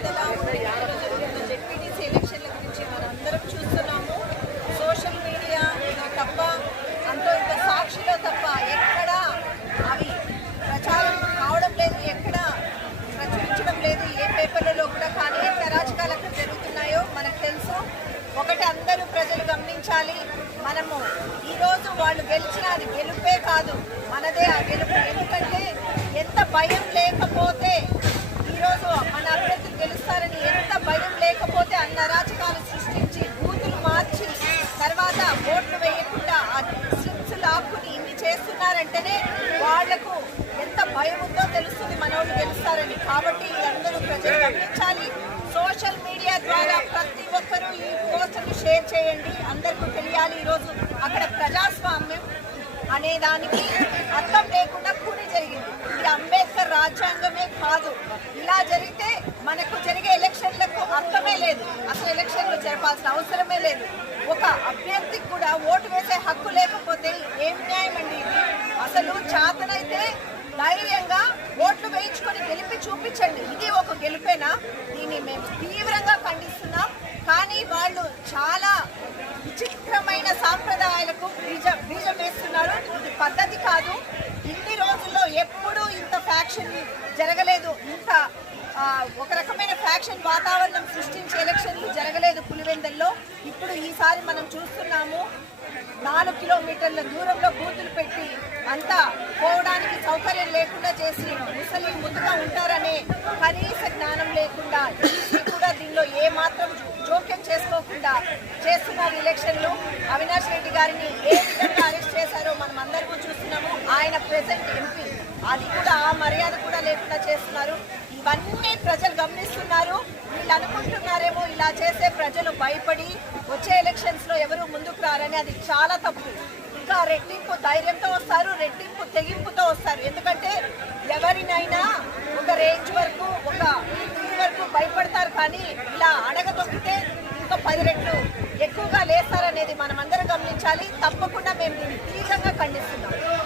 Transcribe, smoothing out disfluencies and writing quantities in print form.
విడతల జెడ్పీటీసీ ఎలక్షన్ల గురించి మనందరం చూస్తున్నాము. సోషల్ మీడియా తప్ప అంతో ఇంత సాక్షిలో తప్ప ఎక్కడ అవి ప్రచారం కావడం లేదు, ఎక్కడ ప్రచురించడం లేదు, ఏ పేపర్లలో కూడా. కానీ ఎంత అరాచకాలు అక్కడ జరుగుతున్నాయో మనకు తెలుసు. ఒకటి అందరూ ప్రజలు గమనించాలి, మనము ఈరోజు వాళ్ళు గెలిచిన అది గెలుపే కాదు, మనదే ఆ గెలుపు. ఎందుకంటే ఎంత భయం లేకపోతే ఈరోజు మన అభ్యర్థులు గెలుస్తారని ఎంత భయం లేకపోతే అన్న అరాచకాలు సృష్టించి బూతులు మార్చి తర్వాత ఓట్లు వేయకుండా ఆ స్లిప్స్ లాక్కుని ఇన్ని చేస్తున్నారంటేనే వాళ్లకు ఎంత భయం ఉందో తెలుస్తుంది మనోళ్ళు గెలుస్తారని. కాబట్టి అందరూ ప్రజలు గమనించాలి. సోషల్ మీడియా ద్వారా ప్రతి ఒక్కరూ ఈ పోస్టును షేర్ చేయండి, అందరికీ తెలియాలి. ఈరోజు అక్కడ ప్రజాస్వామ్యం అనే దానికి అర్థం లేకుండా కూడి జరిగింది. ఇది అంబేద్కర్ రాజ్యాంగమే కాదు. ఇలా జరిగితే మనకు జరిగే ఎలక్షన్లకు అర్థమే లేదు, అసలు ఎలక్షన్లు జరపాల్సిన అవసరమే లేదు. ఒక అభ్యర్థికి కూడా ఓటు వేసే హక్కు లేకపోతే ఏం న్యాయం అండి ఇది? అసలు చేతనైతే ధైర్యంగా ఓట్లు వేయించుకొని గెలిపి చూపించండి. ఇది ఒక గెలుపేనా? దీన్ని మేము తీవ్రంగా ఖండిస్తున్నాం. కానీ వాళ్ళు చాలా విచిత్రమైన సాంప్రదాయాలకు బీజం వేస్తున్నారు. ఇది పద్ధతి కాదు. ఇన్ని రోజుల్లో ఎప్పుడూ ఇంత ఫ్యాక్షన్ జరగలేదు, ఇంత ఒక రకమైన ఫ్యాక్షన్ వాతావరణం సృష్టించే ఎలక్షన్లు జరగలేదు పులివెందుల్లో. ఇప్పుడు ఈసారి మనం చూస్తున్నాము, 4 కిలోమీటర్ల దూరంలో బూతులు పెట్టి అంతా పోవడానికి సౌకర్యం లేకుండా చేసి ముసలి ముందుగా ఉంటారనే కనీస జ్ఞానం లేకుండా కూడా దీనిలో ఏ మాత్రం జోక్యం చేసుకోకుండా చేస్తున్నారు ఎలక్షన్లు. అవినాష్ రెడ్డి గారిని ఏ విధంగా అరెస్ట్ చేశారో మనం అందరికీ చూస్తున్నాము. ఆయన ప్రెసెంట్ ఎంపీ, అది కూడా ఆ మర్యాద కూడా లేకుండా చేస్తున్నారు. ఇవన్నీ ప్రజలు గమనిస్తున్నారు. వీళ్ళు అనుకుంటున్నారేమో ఇలా చేసే ప్రజలు భయపడి వచ్చే ఎలక్షన్స్ లో ఎవరు ముందుకు రారని. అది చాలా తప్పు. ఇంకా రెట్టింపు ధైర్యంతో వస్తారు, రెట్టింపు తెగింపుతో వస్తారు. ఎందుకంటే ఎవరినైనా ఒక రేంజ్ వరకు ఒక వరకు భయపడతారు, కానీ ఇలా అడగదొక్కితే ఇంకా 10 రెట్లు ఎక్కువగా లేస్తారనేది మనం అందరం గమనించాలి. తప్పకుండా మేము దీన్ని తీవ్రంగా ఖండిస్తున్నాం.